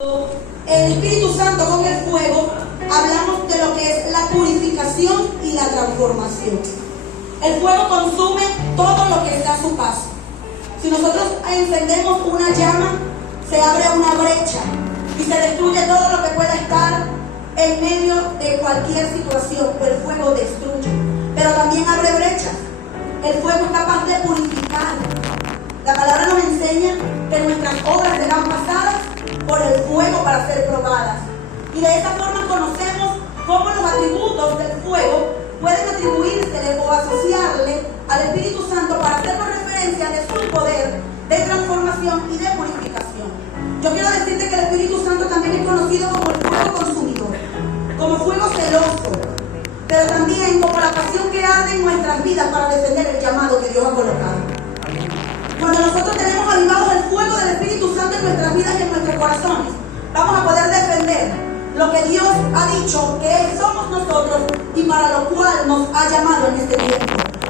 El Espíritu Santo con el fuego, hablamos de lo que es la purificación y la transformación. El fuego consume todo lo que está a su paso. Si nosotros encendemos una llama, se abre una brecha y se destruye todo lo que pueda estar en medio de cualquier situación. El fuego destruye, pero también abre brechas. El fuego es capaz de purificar. La palabra nos enseña que nuestras obras serán pasadas por el fuego para ser probadas. Y de esa forma conocemos cómo los atributos del fuego pueden atribuírsele o asociarle al Espíritu Santo para hacernos referencia de su poder de transformación y de purificación. Yo quiero decirte que el Espíritu Santo también es conocido como el fuego consumidor, como fuego celoso, pero también como la pasión que arde en nuestras vidas para defender el llamado que Dios ha colocado. Cuando nosotros tenemos avivado el fuego del Espíritu Santo en nuestras vidas y en nuestros corazones, vamos a poder defender lo que Dios ha dicho que somos nosotros y para lo cual nos ha llamado en este tiempo.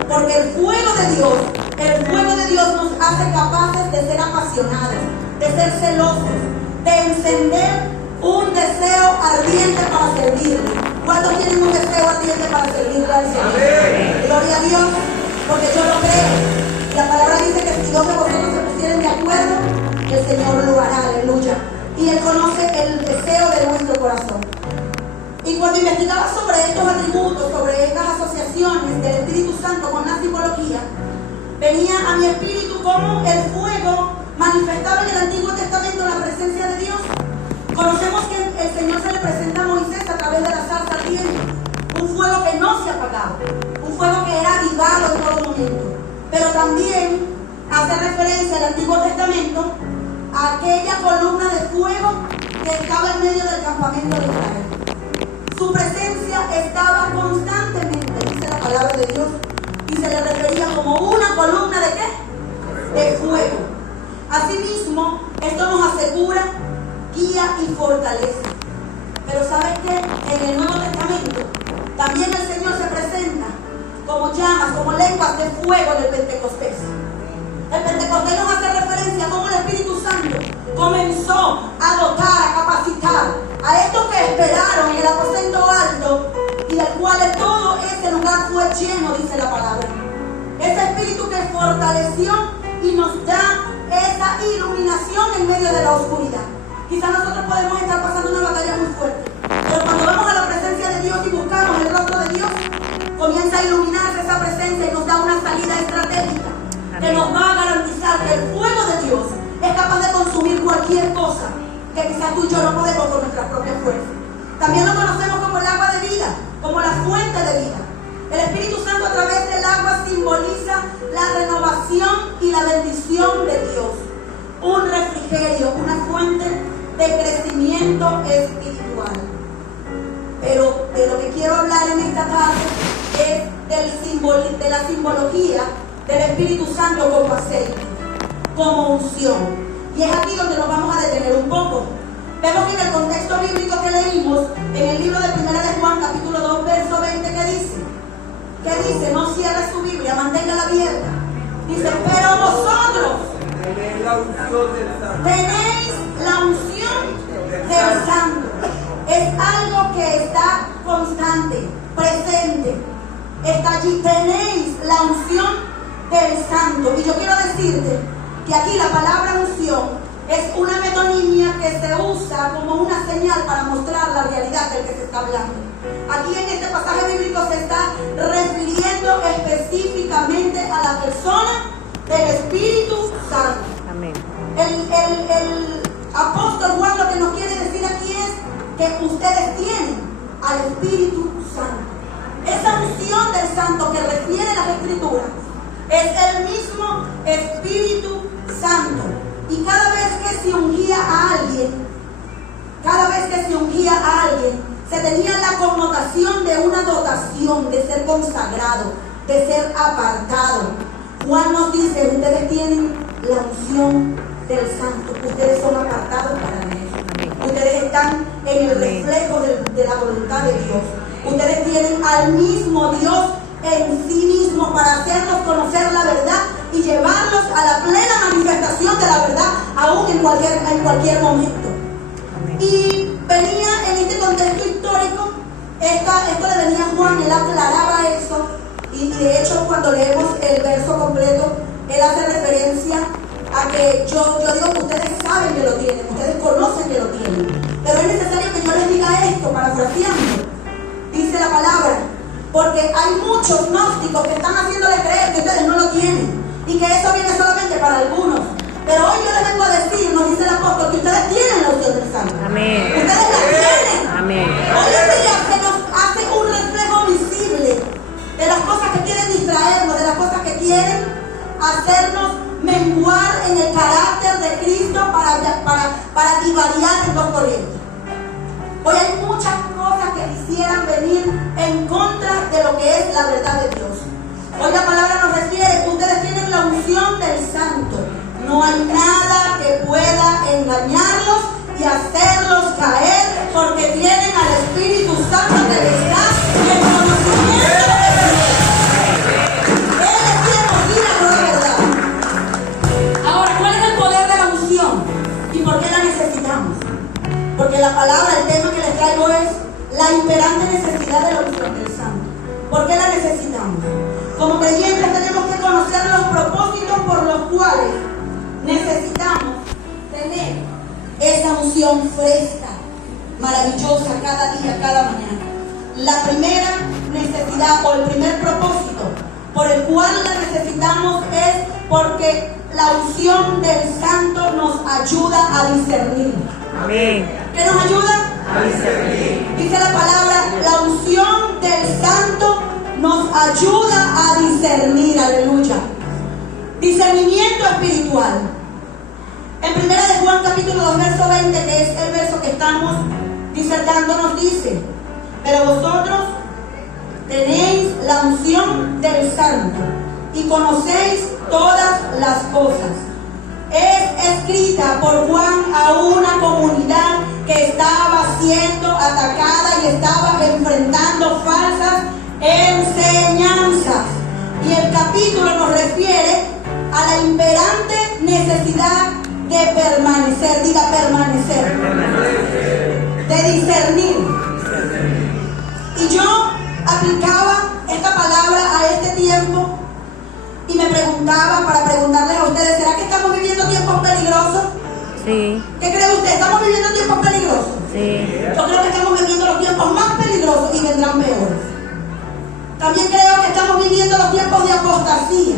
Porque el fuego de Dios nos hace capaces de ser apasionados, de ser celosos, de encender un deseo ardiente para servirle. ¿Cuántos tienen un deseo ardiente para servirle al Señor? Amén. Gloria a Dios, porque yo lo creo. La palabra dice que si dos de vosotros se pusieren de acuerdo, el Señor lo hará, aleluya. Y Él conoce el deseo de nuestro corazón. Y cuando investigaba sobre estos atributos, sobre estas asociaciones del Espíritu Santo con la simbología, venía a mi espíritu cómo el fuego manifestaba en el Antiguo Testamento la presencia de Dios. Conocemos que el Señor se le presenta a Moisés a través de la zarza ardiente, un fuego que no se apagaba, un fuego que era avivado en todo momento. Pero también hace referencia al Antiguo Testamento a aquella columna de fuego que estaba en medio del campamento de Israel. Su presencia estaba constantemente, dice la palabra de Dios, y se le refería como una columna ¿de qué? De fuego. Asimismo, esto nos asegura, guía y fortalece. Pero ¿sabes qué? En el Nuevo Testamento también el Señor se presenta como llamas, como lenguas de fuego del Pentecostés. El Pentecostés nos hace referencia a cómo el Espíritu Santo comenzó a dotar, a capacitar a estos que esperaron en el aposento alto y del cual todo ese lugar fue lleno, dice la palabra. Ese Espíritu que fortaleció y nos da esa iluminación en medio de la oscuridad. Quizás nosotros podemos estar pasando una batalla muy fuerte, pero cuando vamos a la presencia de Dios y buscamos el rostro de Dios, comienza a iluminarse esa presencia y nos da una salida estratégica que nos va a garantizar que el fuego de Dios es capaz de consumir cualquier cosa que quizás tú y yo no podemos con nuestras propias fuerzas. También lo conocemos como el agua de vida, como la fuente de vida. El Espíritu Santo a través del agua simboliza la renovación y la bendición de Dios. Un refrigerio, una fuente de crecimiento espiritual. Pero de lo que quiero hablar en esta tarde es de la simbología del Espíritu Santo como aceite, como unción. Y es aquí donde nos vamos a detener un poco. Vemos que en el contexto bíblico que leímos, en el libro de 1 de Juan, capítulo 2, verso 20, ¿qué dice? ¿Qué dice? No cierre su Biblia, manténgala abierta. Dice, pero vosotros tenéis la unción del Santo. Es algo que está constante, presente. Está allí, tenéis la unción del Santo. Y yo quiero decirte que aquí la palabra unción es una metonimia que se usa como una señal para mostrar la realidad del que se está hablando. Aquí en este pasaje bíblico se está refiriendo específicamente a la persona del Espíritu Santo. Amén. El apóstol Juan lo que nos quiere decir aquí es que ustedes tienen al Espíritu Santo. Esa unción del Santo que refiere las Escrituras es el mismo Espíritu Santo. Y cada vez que se ungía a alguien, se tenía la connotación de una dotación, de ser consagrado, de ser apartado. Juan nos dice, ustedes tienen la unción del Santo, ustedes son apartados para Dios. Ustedes están en el reflejo de la voluntad de Dios. Ustedes tienen al mismo Dios en sí mismo para hacernos conocer la verdad y llevarlos a la plena manifestación de la verdad, aún en cualquier momento. Esto le venía a Juan, él aclaraba eso, y de hecho cuando leemos el verso completo, él hace referencia a que yo digo que ustedes saben que lo tienen, ustedes conocen que lo tienen, pero es necesario que yo les diga esto, parafraseando, dice la palabra, porque hay muchos gnósticos que están haciéndole creer que ustedes no lo tienen, y que eso viene solamente para algunos. Pero hoy yo les vengo a decir, nos dice el apóstol, que ustedes tienen la unción del Santo. Amén. Ustedes la tienen. Amén. Hoy en día se nos hace un reflejo visible de las cosas que quieren distraernos, de las cosas que quieren hacernos menguar en el carácter de Cristo para divariar en dos corrientes. Hoy hay muchas cosas que quisieran venir en contra de lo que es la verdad de Dios. Hoy la palabra nos refiere que ustedes tienen la unción del Santo. No hay nada que pueda engañarlos y hacerlos caer, porque tienen al Espíritu Santo que les da el conocimiento de Dios. Él es quien nos guía por la verdad. Ahora, ¿cuál es el poder de la unción? ¿Y por qué la necesitamos? Porque la palabra, el tema que les traigo es la imperante necesidad de la unción del Santo. ¿Por qué la necesitamos? Como creyentes tenemos que conocer los propósitos por los cuales necesitamos tener esa unción fresca, maravillosa, cada día, cada mañana. La primera necesidad o el primer propósito por el cual la necesitamos es porque la unción del Santo nos ayuda a discernir. Amén. ¿Qué nos ayuda? A discernir. Dice la palabra, la unción del Santo nos ayuda a discernir. Aleluya. Discernimiento espiritual. En 1 de Juan capítulo 2 verso 20, que es el verso que estamos disertando, nos dice: pero vosotros tenéis la unción del Santo y conocéis todas las cosas. Es escrita por Juan a una comunidad que estaba siendo atacada y estaba enfrentando falsas enseñanzas. Y el capítulo nos refiere a la imperante necesidad de permanecer, diga permanecer, de discernir. Y yo aplicaba esta palabra a este tiempo y me preguntaba, para preguntarles a ustedes, ¿será que estamos viviendo tiempos peligrosos? Sí. ¿Qué cree usted? ¿Estamos viviendo tiempos peligrosos? Sí. Yo creo que estamos viviendo los tiempos más peligrosos y vendrán peores. También creo que estamos viviendo los tiempos de apostasía,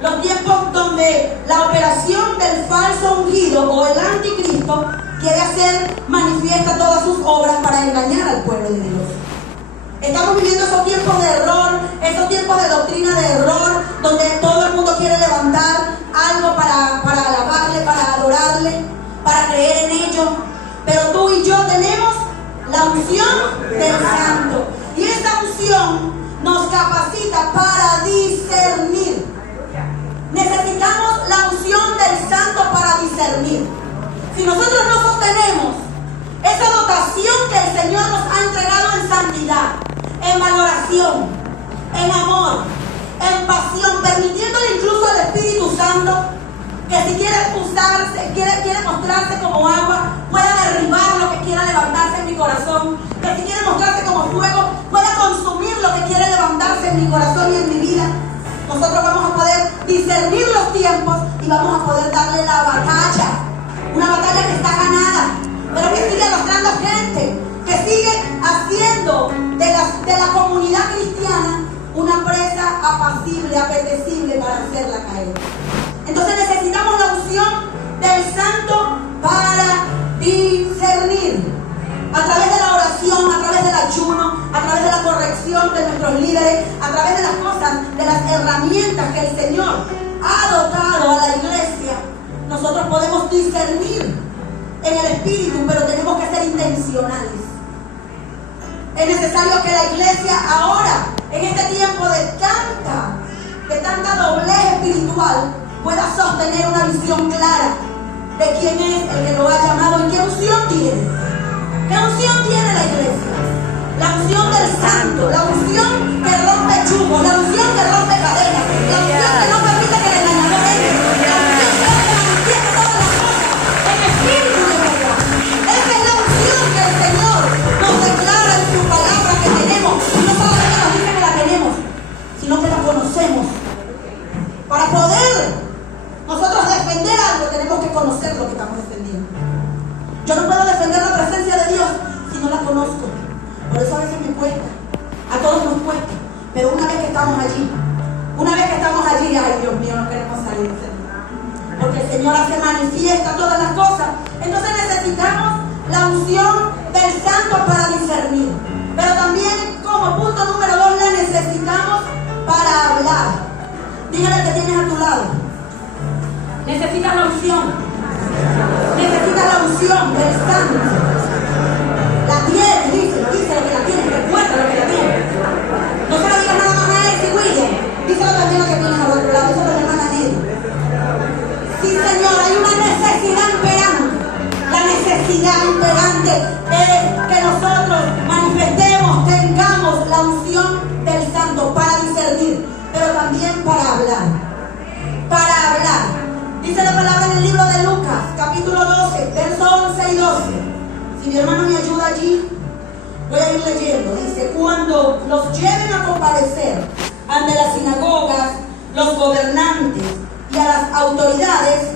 los tiempos donde la operación del falso ungido o el anticristo quiere hacer manifiesta todas sus obras para engañar al pueblo de Dios. Estamos viviendo esos tiempos de error, esos tiempos de doctrina de error, donde todo el mundo quiere levantar algo para alabarle, para adorarle, para creer en ello. Pero tú y yo tenemos la unción del Santo. Y esa unción nos capacita para discernir. Necesitamos la unción del Santo para discernir. Si nosotros no sostenemos esa dotación que el Señor nos ha entregado en santidad, en valoración, en amor, en pasión, permitiéndole incluso al Espíritu Santo que si quiere usarse, quiere mostrarse como agua, pueda derribar lo que quiera levantarse en mi corazón, que si quiere mostrarse como fuego, pueda consumir lo que quiere levantarse en mi corazón y en mi vida. Nosotros vamos a poder discernir los tiempos y vamos a poder darle la batalla, una batalla que está ganada, pero que sigue arrastrando gente, que sigue haciendo de la comunidad cristiana una presa apacible, apetecible para hacerla caer. Entonces necesitamos la unción del Santo para discernir. A través de la oración, a través del ayuno, a través de la corrección de nuestros líderes, a través de las cosas, de las herramientas que el Señor ha dotado a la iglesia, nosotros podemos discernir en el Espíritu, pero tenemos que ser intencionales. Es necesario que la iglesia ahora, en este tiempo de tanta doblez espiritual, pueda sostener una visión clara de quién es el que lo ha llamado y qué unción tiene. ¿Qué unción tiene la iglesia? La unción del Santo, la unción que rompe yugos, la unción que rompe cadenas, la unción que no permite que el engañador entre, la unción que hace manifiesta todas las cosas en espíritu de verdad. Esa es la unción que el Señor nos declara en su palabra, que no puedo defender la presencia de Dios si no la conozco. Por eso a veces me cuesta. A todos nos cuesta. Pero una vez que estamos allí, ay Dios mío, no queremos salir, Señor. Porque el Señor hace manifiesta todas las cosas. Entonces necesitamos la unción del Santo para discernir. Pero también, como punto número 2, la necesitamos para hablar. Dígale al que tienes a tu lado. Necesitas la unción. Necesitas la unción del Santo. La tienes, dice lo que la tienes, recuerda lo que la tienes. No se lo digas nada más a él, si William. Díselo también a lo que tienes al otro lado, díselo a la hermana Nelly. Sí, Señor, hay una necesidad imperante. La necesidad imperante es que nosotros manifestemos, tengamos la unción del Santo para discernir, pero también para hablar. Para hablar. Dice la palabra en el libro de Lucas, capítulo 12, versos 11 y 12. Si mi hermano me ayuda allí, voy a ir leyendo. Dice: cuando los lleven a comparecer ante las sinagogas, los gobernantes y a las autoridades,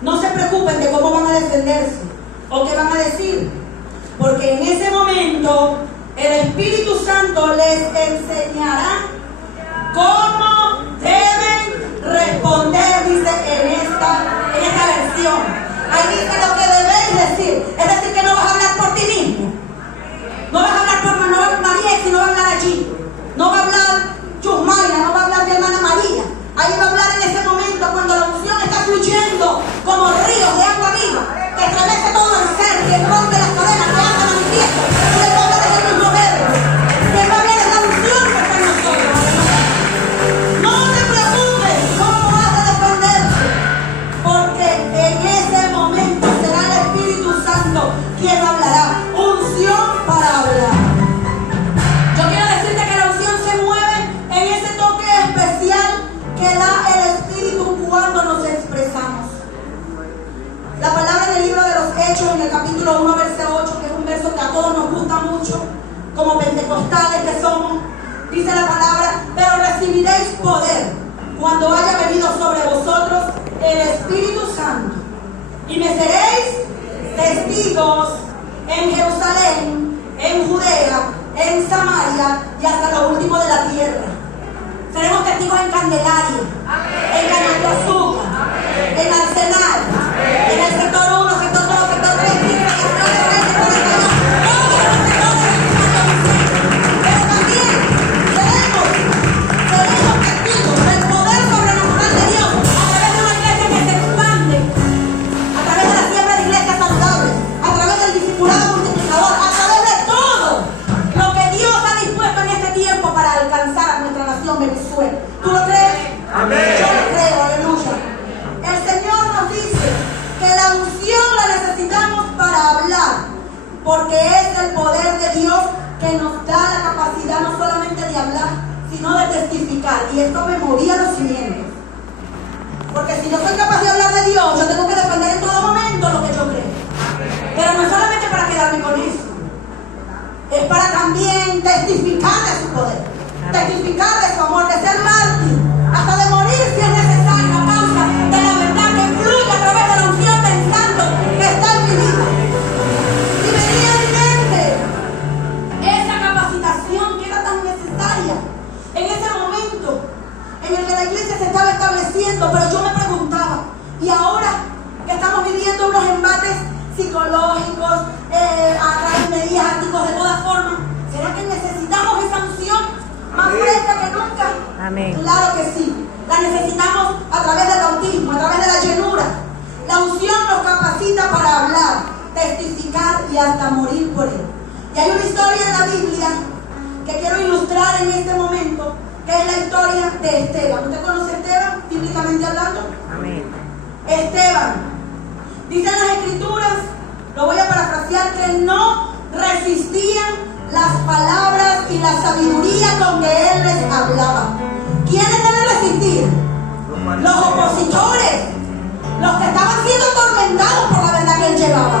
no se preocupen de cómo van a defenderse o qué van a decir, porque en ese momento el Espíritu Santo les enseñará cómo deben responder, dice en esta versión. Ahí dice lo que debéis decir. Es decir, que no vas a hablar por ti mismo. No vas a hablar por María, sino va a hablar allí. No va a hablar Chusmaria, no va a hablar de hermana María. Ahí va a hablar en ese momento cuando la unción está fluyendo como ríos de agua viva, que estremece todo el ser, que rompe las cadenas, que hace manifiesto. Y le va a hablar el mismo verbo. Que va a hablar de la unción que está en nosotros. No te preocupes cómo vas a defenderse, porque en ese momento será el Espíritu Santo quien hablará. Unción para hablar. Yo quiero decirte que la unción se mueve en ese toque especial que da el Espíritu cuando nos expresamos. La palabra en el libro de los Hechos, en el capítulo 1, verso 8, que es un verso que a todos nos gusta mucho, como pentecostales que somos, dice la palabra: pero recibiréis poder cuando haya venido sobre vosotros el Espíritu Santo, y me seréis testigos en Jerusalén, en Judea, en Samaria y hasta lo último de la tierra. Seremos testigos en Candelaria, en Cañón de Azúcar, en Arsenal, en el sector 1, sector 2, sector 3, sector 20, sector 42, todos los sectores del Santo. Pero también seremos testigos del poder sobrenatural de Dios a través de una iglesia que se expande, a través de la siembra de iglesias saludables, a través del discipulado multiplicador, a través de todo lo que Dios ha dispuesto en este tiempo para alcanzar a nuestra nación Venezuela. ¿Tú lo crees? Amén. Yo lo creo, aleluya. El Señor nos dice que la unción la necesitamos para hablar, porque es el poder de Dios que nos da la capacidad no solamente de hablar, sino de testificar. Y esto me movía los cimientos. Porque si yo soy capaz de hablar de Dios, yo tengo que defender en todo momento lo que yo creo. Pero no es solamente para quedarme con eso, es para también testificar de su poder, testificar de su amor, de ser mártir, hasta de morir si es necesario, a causa de la verdad que fluye a través de la unción del Santo que está en mi vida. Y venía en mi mente esa capacitación que era tan necesaria en ese momento en el que la iglesia se estaba estableciendo. Pero yo me preguntaba, y ahora que estamos viviendo unos embates psicológicos, a través de mediáticos, de todas formas, ¿será que necesitamos esa unción más fresca que nunca? Amén. Claro que sí. La necesitamos a través del bautismo, a través de la llenura. La unción nos capacita para hablar, testificar y hasta morir por él. Y hay una historia en la Biblia que quiero ilustrar en este momento, que es la historia de Esteban. ¿Usted conoce a Esteban, bíblicamente hablando? Amén. Esteban. Dicen las escrituras, lo voy a parafrasear, que no resistían las palabras y la sabiduría con que él les hablaba. ¿Quiénes deben resistir? Los opositores, los que estaban siendo atormentados por la verdad que él llevaba.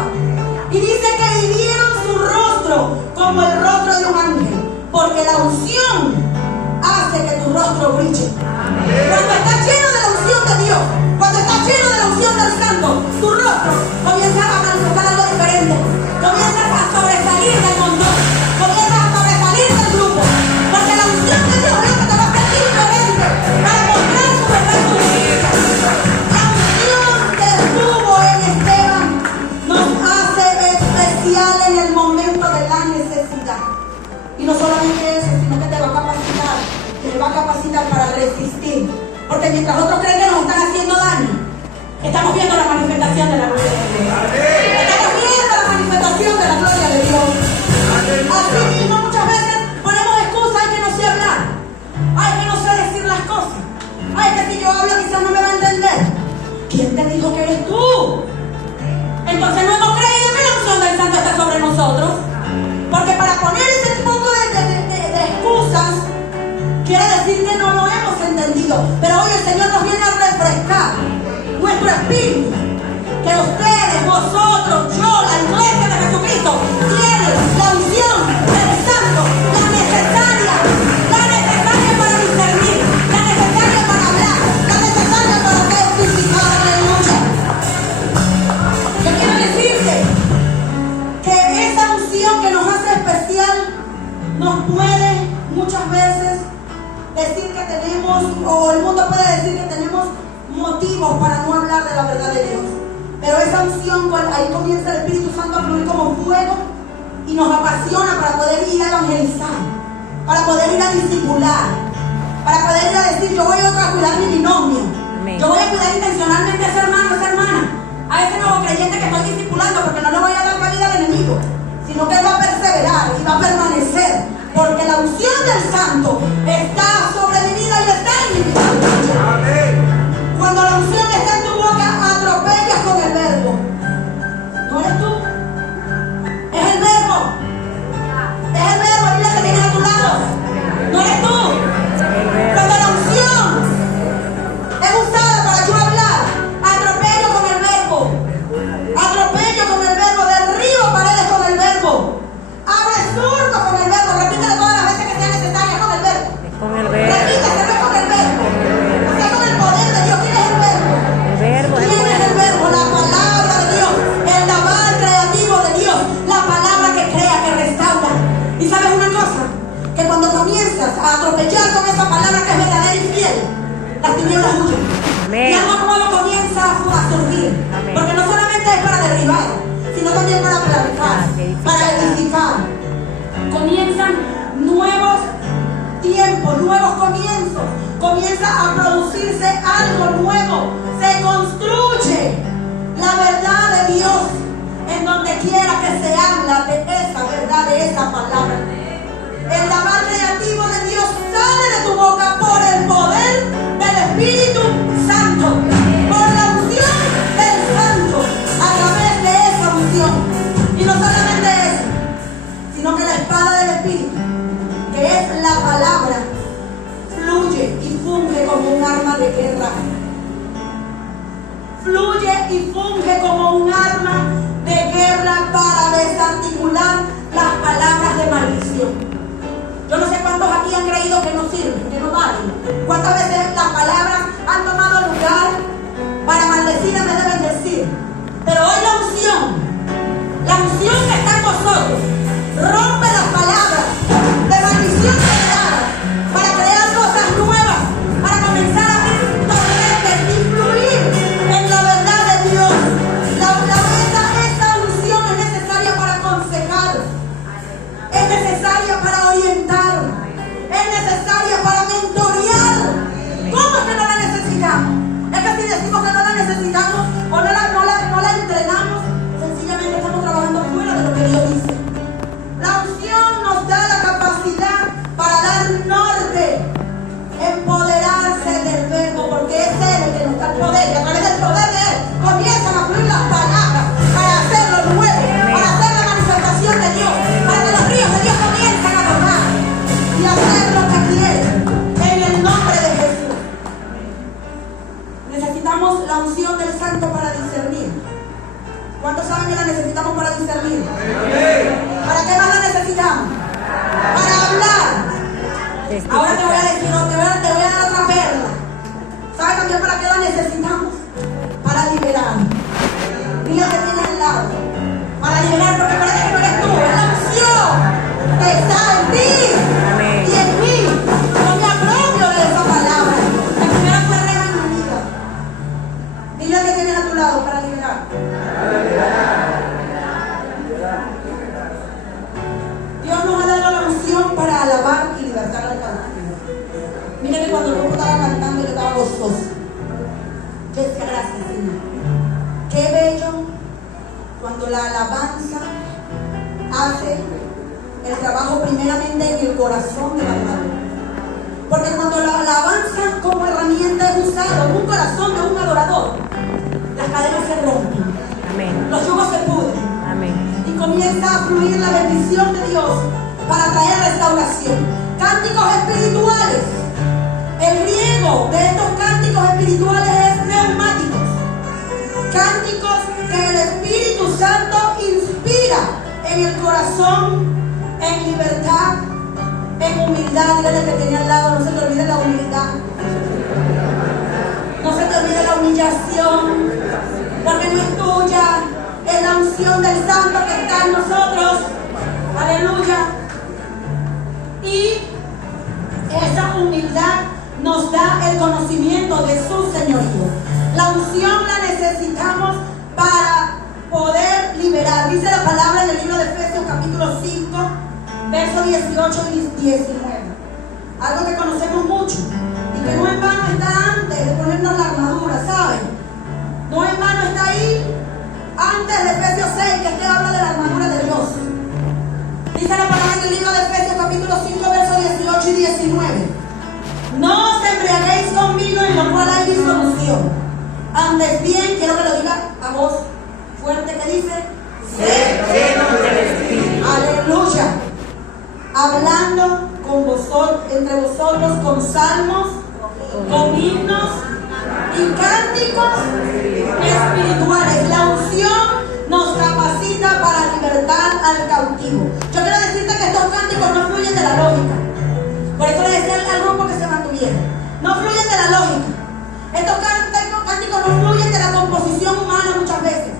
Y dice que vivieron su rostro como el rostro de un ángel, porque la unción hace que tu rostro brille. Cuando estás lleno de la unción de Dios, cuando estás lleno de la unción del Santo, tu rostro comienza a manifestar algo diferente. Comienzas a sobresalir del montón, comienzas a sobresalir del grupo, porque la unción de Dios es lo que te va a hacer diferente para mostrar su verdad y su justicia. La unción que estuvo en Esteban nos hace especial en el momento de la necesidad. Y no solamente eso, sino que te va a capacitar para resistir. Porque mientras otros creen que nos están haciendo daño, estamos viendo la manifestación de la gloria de Dios. Estamos viendo la manifestación de la gloria de Dios. Así mismo muchas veces ponemos excusas, ay que no sé hablar, ay que no sé decir las cosas, ay que si yo hablo quizás no me va a entender. ¿Quién te dijo que eres tú? Entonces no hemos creído que la unción del Santo está sobre nosotros. Porque para poner ese poco de excusas quiere decir que no lo hemos entendido. Pero hoy el Señor nos viene a refrescar nuestro espíritu. Que ustedes, vosotros, yo, la iglesia de Jesucristo, tienen la unción del Santo, la necesaria para discernir, la necesaria para hablar, la necesaria para testificar. Aleluya. Yo quiero decirte que esa unción que nos hace especial nos puede muchas veces decir que tenemos, o el mundo puede decir que tenemos motivos para no hablar de la verdad de Dios. Pero esa unción, ahí comienza el Espíritu Santo a fluir como fuego y nos apasiona para poder ir a evangelizar, para poder ir a discipular, para poder ir a decir, yo voy a cuidar mi binomio. Amén. Yo voy a cuidar intencionalmente a ese hermano, a esa hermana, a ese nuevo creyente que estoy discipulando, porque no le voy a dar cabida al enemigo, sino que él va a perseverar y va a permanecer, porque la unción del Santo está sobre mi vida y está en mi vida. Amén. Cuando la unción está en tu boca, atropellas con el verbo. ¿No eres tú? Es el verbo. Es el verbo, dile que tienes a tu lado. ¿No eres tú? Cuando la unción es usada para yo hablar, atropello con el verbo. Atropello con el verbo, derribo paredes con el verbo. Abre surco con el verbo. Repítelo todas las veces que sea necesaria con el verbo. Con el verbo. Repítelo con el verbo. O sea, con el poder de Dios. ¿Quién es el verbo? El verbo. ¿Quién es el verbo? La palabra de Dios. El naval creativo de Dios. La palabra que crea, que restaura. Y sabes una cosa, que cuando comienzas a atropellar con esa palabra que es verdadera y fiel, las tinieblas huyen. Amén. Y algo nuevo comienza a surgir. Amén. Porque no solamente es para derribar, sino también para clarificar, para edificar. Comienzan nuevos tiempos, nuevos comienzos. Comienza a producirse algo nuevo. Se construye la verdad de Dios en donde quiera que se habla de esa verdad, de esa palabra. El lavar creativo de Dios sale de tu boca por el poder del Espíritu Santo, por la unción del Santo, a través de esa unción. Y no solamente eso, sino que la espada del Espíritu, que es la palabra, fluye y funge como un arma de guerra. Fluye y funge como un arma de guerra para desarticular las palabras de maldición. Yo no sé cuántos aquí han creído que no sirven, que no valen. ¿Cuántas veces las palabras han tomado lugar para maldecir en vez de bendecir? Pero hoy la unción que está en vosotros, rompe las palabras de maldición creadas para crear cosas nuevas, para comenzar a abrir torrentes y fluir en la verdad de Dios. Esa unción es necesaria para aconsejar, es necesaria para orientar, es necesaria para mentorear. ¿Cómo es que no la hace el trabajo primeramente en el corazón del adorador. Porque cuando la alabanza como herramienta es usada en un corazón de un adorador, las cadenas se rompen, Amén. los yugos se pudren Amén. y comienza a fluir la bendición de Dios para traer restauración. Cánticos espirituales. El griego de estos cánticos espirituales es neumáticos. Cánticos que el Espíritu Santo inspira en el corazón, en libertad, en humildad. Dígale que tenía al lado, no se te olvide la humildad. No se te olvide la humillación, porque no es tuya, es la unción del Santo que está en nosotros. Aleluya. Y esa humildad nos da el conocimiento de su señorío. La unción la necesitamos para poder liberar. Dice la palabra en el libro de Efesios capítulo 5, versos 18 y 19. Algo que conocemos mucho y que no en vano está antes de ponernos la armadura, ¿saben? No en vano está ahí antes de Efesios 6, que te habla de la armadura de Dios. Dice la palabra en el libro de Efesios capítulo 5, versos 18 y 19. No os embriaguéis con vino en lo cual hay disolución. Antes bien, quiero que lo diga a voz fuerte, que dice: Sed llenos del Espíritu. Aleluya. Hablando con vosotros, entre vosotros, con salmos, con himnos y cánticos espirituales. La unción nos capacita para libertar al cautivo. Yo quiero decirte que estos cánticos no fluyen de la lógica. Por eso le decía al grupo que se mantuviera. No fluyen de la lógica. Estos cánticos no fluyen de la composición humana muchas veces.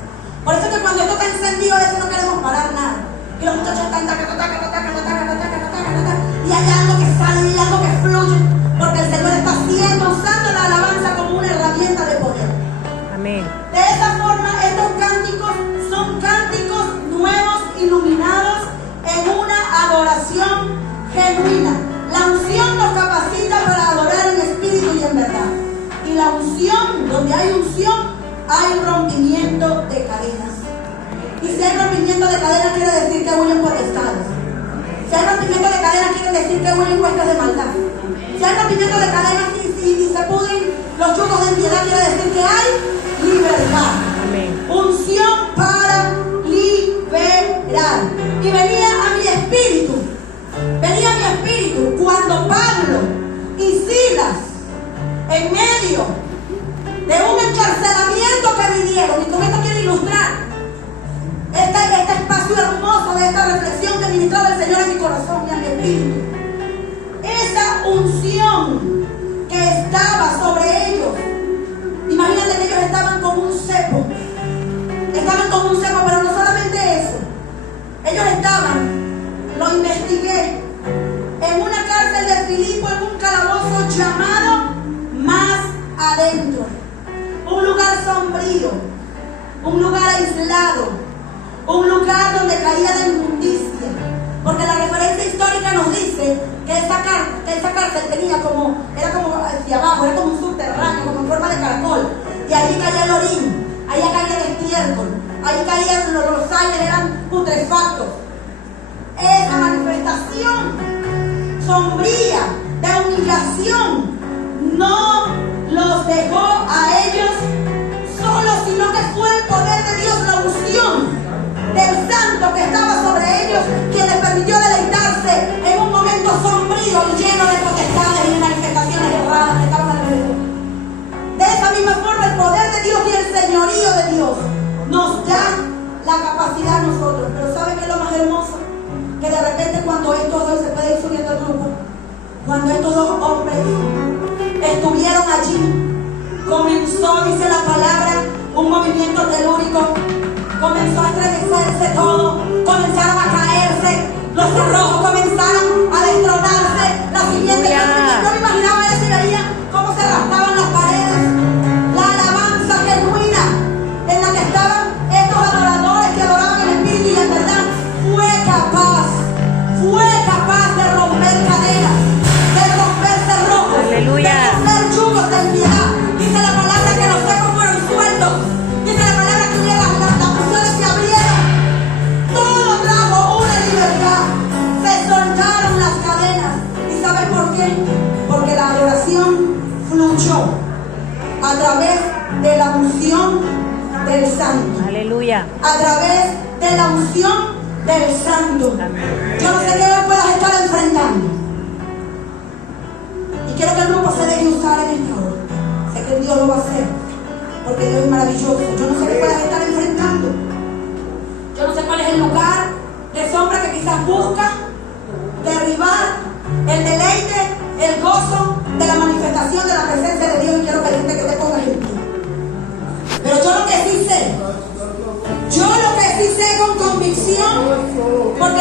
Por eso es que cuando esto está encendido, eso no queremos parar nada. Y los muchachos están y hay algo que sale y hay algo que fluye. Porque el Señor está haciendo, usando la alabanza como una herramienta de poder. Amén. De esa forma, estos cánticos son cánticos nuevos, iluminados en una adoración genuina. La unción nos capacita para adorar en espíritu y en verdad. Y la unción, donde hay unción, hay rompimiento de cadenas. Y si hay rompimiento de cadenas, quiere decir que huyen potestades. Si hay rompimiento de cadenas, quiere decir que huyen huestes de maldad. Si hay rompimiento de cadenas y se pudren los yugos de impiedad, quiere decir que hay libertad. Amén. Unción para liberar. Y venía a mi espíritu cuando Pablo y Silas, en medio de un encarcelamiento que vivieron, y con esto quiero ilustrar este espacio hermoso de esta reflexión que ministraba el Señor en mi corazón y en mi espíritu. Esa unción que estaba sobre ellos, imagínate que ellos estaban como un cepo. Pero no solamente eso. Ellos estaban, lo investigué, en una cárcel de Filipo, en un calabozo llamado Más Adentro. Un lugar sombrío, un lugar aislado, un lugar donde caía la inmundicia. Porque la referencia histórica nos dice que esa cárcel tenía era como hacia abajo, era como un subterráneo, como en forma de caracol. Y ahí caía el orín, ahí caía el estiércol, ahí caían los aires, eran putrefactos. Esa manifestación sombría de humillación no los dejó a ellos solos, sino que fue el poder de Dios, la unción del Santo que estaba sobre ellos, quien les permitió deleitarse en un momento sombrío y lleno de potestades y manifestaciones erradas que estaban alrededor. De esa misma forma, el poder de Dios y el señorío de Dios nos da la capacidad a nosotros. Pero ¿saben qué es lo más hermoso? Que de repente, cuando estos dos, se puede ir subiendo el grupo, cuando estos dos hombres estuvieron allí, comenzó, dice la palabra, un movimiento telúrico. Comenzó a estremecerse todo, comenzaron a caerse, los cerrojos comenzaron a destronarse, la simiente. Yo me imaginaba eso y veía cómo se raspaban las paredes. La alabanza genuina en la que estaban estos adoradores que adoraban en espíritu y en verdad fue capaz de romper cadenas, de romper cerrojos, Aleluya. de romper yugos de impiedad. Dice la palabra que los secos fueron sueltos. Dice la palabra que las prisiones se abrieron. Todo libertad. Se soltaron las cadenas. ¿Y sabes por qué? Porque la adoración fluyó a través de la unción del Santo. Aleluya. A través de la unción del Santo. Yo no sé qué hoy puedas estar enfrentando. Y quiero que el grupo se deje usar en esta hora. Sé que Dios lo va a hacer, porque Dios es maravilloso. Yo no sé qué puedas estar enfrentando. Yo no sé cuál es el lugar de sombra que quizás busca derribar el deleite, el gozo de la manifestación de la presencia de Dios. Y quiero